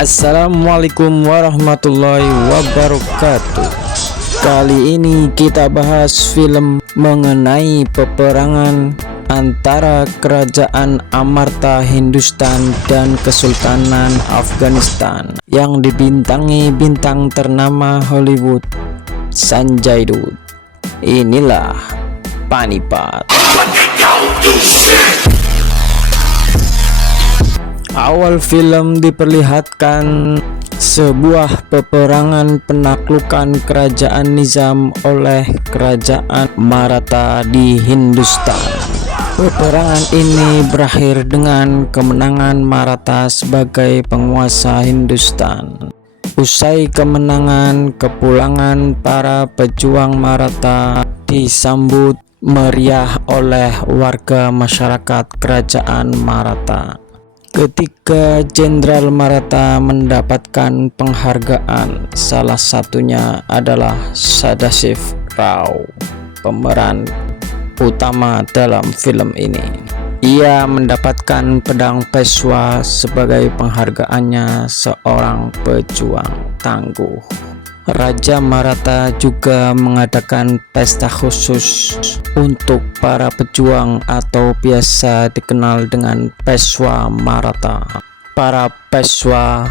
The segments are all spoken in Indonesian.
Assalamualaikum warahmatullahi wabarakatuh. Kali ini kita bahas film mengenai peperangan antara kerajaan Amarta Hindustan dan Kesultanan Afghanistan yang dibintangi bintang ternama Hollywood Sanjay Dutt. Inilah Panipat. Awal film diperlihatkan sebuah peperangan penaklukan kerajaan Nizam oleh kerajaan Maratha di Hindustan. Peperangan ini berakhir dengan kemenangan Maratha sebagai penguasa Hindustan. Usai kemenangan, kepulangan para pejuang Maratha disambut meriah oleh warga masyarakat kerajaan Maratha. Ketika Jenderal Maratha mendapatkan penghargaan, salah satunya adalah Sadashiv Rao, pemeran utama dalam film ini. Ia mendapatkan pedang Peshwa sebagai penghargaannya seorang pejuang tangguh. Raja Maratha juga mengadakan pesta khusus untuk para pejuang atau biasa dikenal dengan Peshwa Maratha. Para Peshwa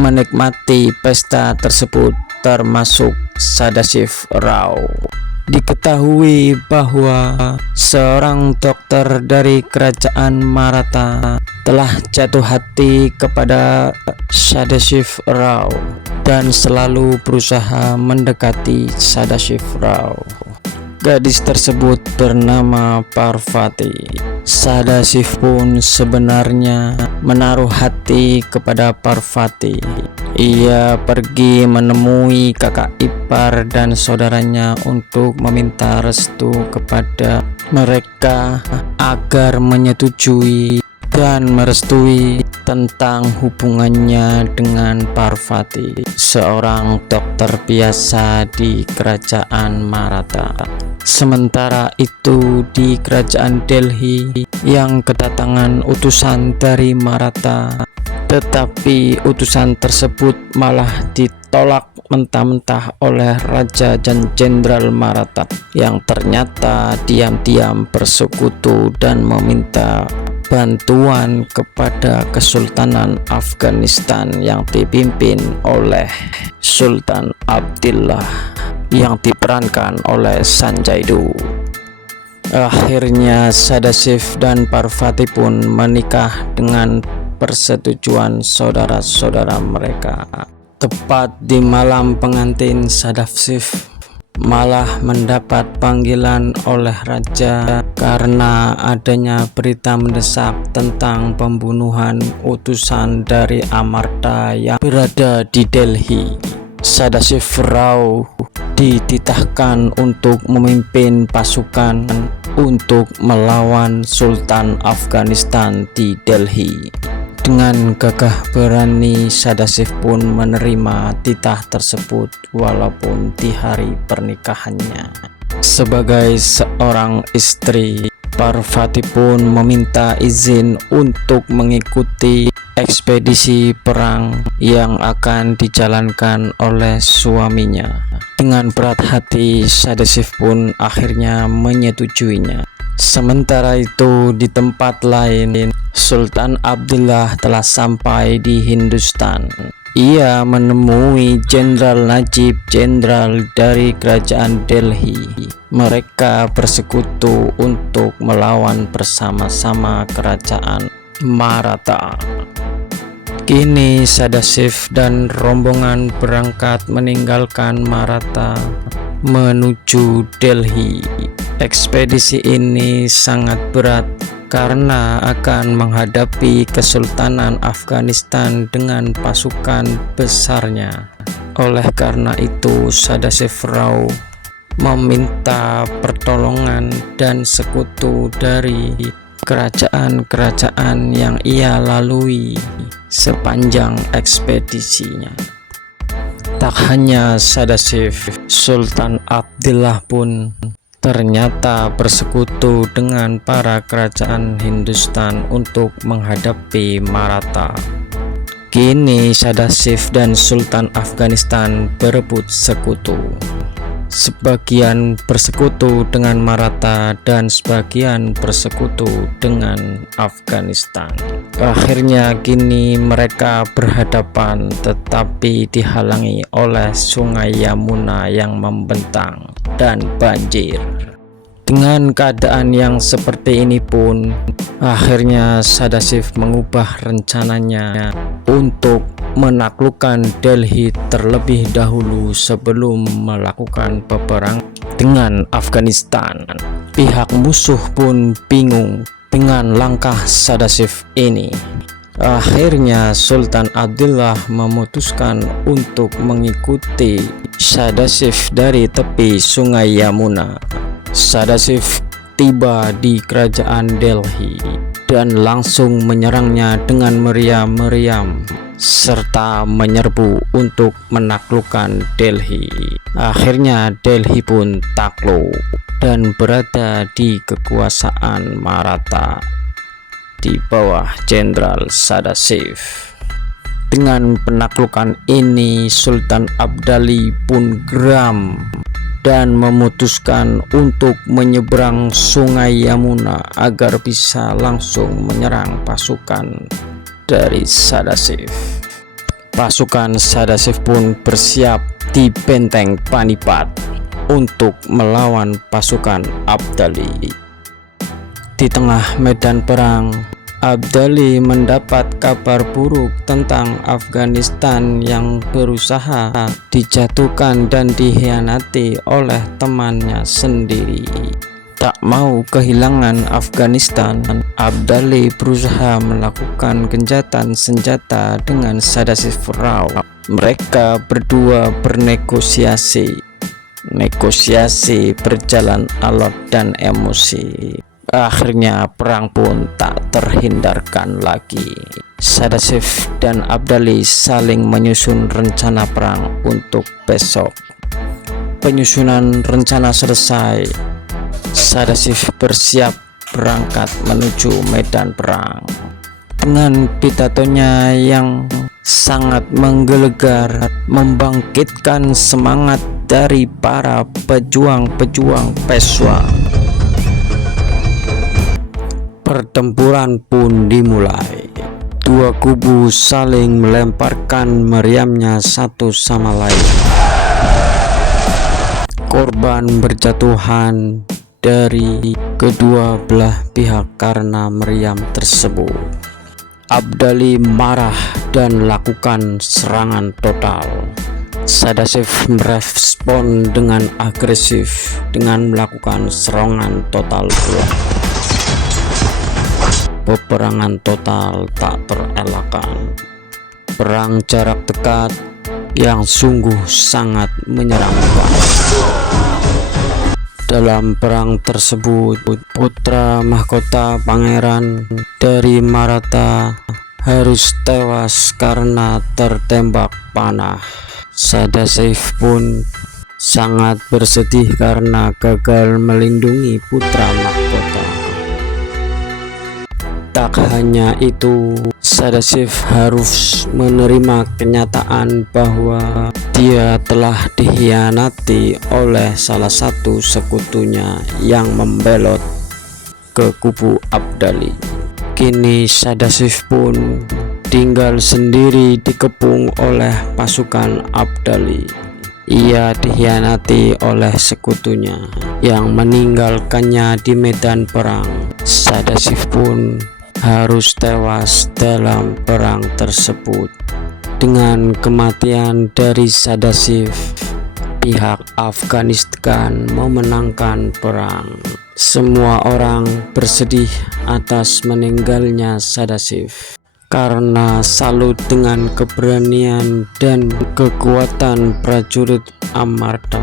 menikmati pesta tersebut termasuk Sadashiv Rao. Diketahui bahwa seorang dokter dari kerajaan Maratha telah jatuh hati kepada Sadashiv Rao dan selalu berusaha mendekati Sadashiv Rao. Gadis tersebut bernama Parvati. Sadashiv pun sebenarnya menaruh hati kepada Parvati. Ia pergi menemui kakak ipar dan saudaranya untuk meminta restu kepada mereka agar menyetujui dan merestui tentang hubungannya dengan Parvati, seorang dokter biasa di kerajaan Maratha. Sementara itu di kerajaan Delhi yang kedatangan utusan dari Maratha, tetapi utusan tersebut malah ditolak mentah-mentah oleh Raja dan Jenderal Maratha yang ternyata diam-diam bersekutu dan meminta bantuan kepada Kesultanan Afghanistan yang dipimpin oleh Sultan Abdillah yang diperankan oleh Sanjay Dutt. Akhirnya Sadashiv dan Parvati pun menikah dengan persetujuan saudara-saudara mereka. Tepat di malam pengantin, Sadashiv malah mendapat panggilan oleh raja karena adanya berita mendesak tentang pembunuhan utusan dari Amarta yang berada di Delhi. Sadashiv Rao dititahkan untuk memimpin pasukan untuk melawan Sultan Afghanistan di Delhi. Dengan gagah berani, Sadashiv pun menerima titah tersebut walaupun di hari pernikahannya. Sebagai seorang istri, Parvati pun meminta izin untuk mengikuti ekspedisi perang yang akan dijalankan oleh suaminya. Dengan berat hati, Sadashiv pun akhirnya menyetujuinya. Sementara itu di tempat lain, Sultan Abdillah telah sampai di Hindustan. Ia menemui Jenderal Najib, jenderal dari kerajaan Delhi. Mereka bersekutu untuk melawan bersama-sama kerajaan Maratha. Kini Sadashiv dan rombongan berangkat meninggalkan Maratha menuju Delhi. Ekspedisi ini sangat berat karena akan menghadapi Kesultanan Afghanistan dengan pasukan besarnya. Oleh karena itu, Sadashiv Rao meminta pertolongan dan sekutu dari kerajaan-kerajaan yang ia lalui sepanjang ekspedisinya. Tak hanya Sadashiv, Sultan Abdillah pun ternyata bersekutu dengan para kerajaan Hindustan untuk menghadapi Maratha. Kini Sadashiv dan Sultan Afghanistan berebut sekutu. Sebagian bersekutu dengan Maratha dan sebagian bersekutu dengan Afghanistan. Akhirnya kini mereka berhadapan, tetapi dihalangi oleh Sungai Yamuna yang membentang dan banjir. Dengan keadaan yang seperti ini pun, akhirnya Sadashiv mengubah rencananya untuk menaklukkan Delhi terlebih dahulu sebelum melakukan peperangan dengan Afghanistan. Pihak musuh pun bingung dengan langkah Sadashiv ini. Akhirnya Sultan Abdullah memutuskan untuk mengikuti Sadashiv dari tepi Sungai Yamuna. Sadashiv tiba di kerajaan Delhi dan langsung menyerangnya dengan meriam-meriam serta menyerbu untuk menaklukkan Delhi. Akhirnya Delhi pun takluk dan berada di kekuasaan Maratha di bawah Jenderal Sadashiv. Dengan penaklukan ini, Sultan Abdali pun geram dan memutuskan untuk menyeberang Sungai Yamuna agar bisa langsung menyerang pasukan dari Sadashiv. Pasukan Sadashiv pun bersiap di benteng Panipat untuk melawan pasukan Abdali. Di tengah medan perang, Abdali mendapat kabar buruk tentang Afghanistan yang berusaha dijatuhkan dan dikhianati oleh temannya sendiri. Tak mau kehilangan Afghanistan, Abdali berusaha melakukan gencatan senjata dengan Sadashiv Rao. Mereka berdua bernegosiasi. Negosiasi berjalan alot dan emosi. Akhirnya perang pun tak terhindarkan lagi. Sadashiv dan Abdali saling menyusun rencana perang untuk besok. Penyusunan rencana selesai, Sadashiv bersiap berangkat menuju medan perang. Dengan pidatonya yang sangat menggelegar, membangkitkan semangat dari para pejuang-pejuang Peshwa. Pertempuran pun dimulai. Dua kubu saling melemparkan meriamnya satu sama lain. Korban berjatuhan dari kedua belah pihak karena meriam tersebut. Abdali marah dan lakukan serangan total. Sadashiv merespon dengan agresif dengan melakukan serangan total pula. Peperangan total tak terelakkan. Perang jarak dekat yang sungguh sangat menyeramkan. Dalam perang tersebut, putra mahkota pangeran dari Maratha harus tewas karena tertembak panah. Sadashiv pun sangat bersedih karena gagal melindungi putra mahkota. Tak hanya itu, Sadashiv harus menerima kenyataan bahwa dia telah dikhianati oleh salah satu sekutunya yang membelot ke kubu Abdali. Kini Sadashiv pun tinggal sendiri dikepung oleh pasukan Abdali. Ia dikhianati oleh sekutunya yang meninggalkannya di medan perang. Sadashiv pun harus tewas dalam perang tersebut. Dengan kematian dari Sadashiv, pihak Afghanistan memenangkan perang. Semua orang bersedih atas meninggalnya Sadashiv karena salut dengan keberanian dan kekuatan prajurit Amarta.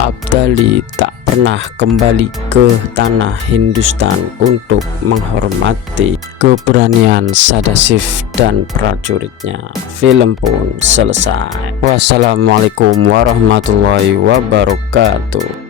Abdali tak pernah kembali ke tanah Hindustan untuk menghormati keberanian Sadashiv dan prajuritnya. Film pun selesai. Wassalamualaikum warahmatullahi wabarakatuh.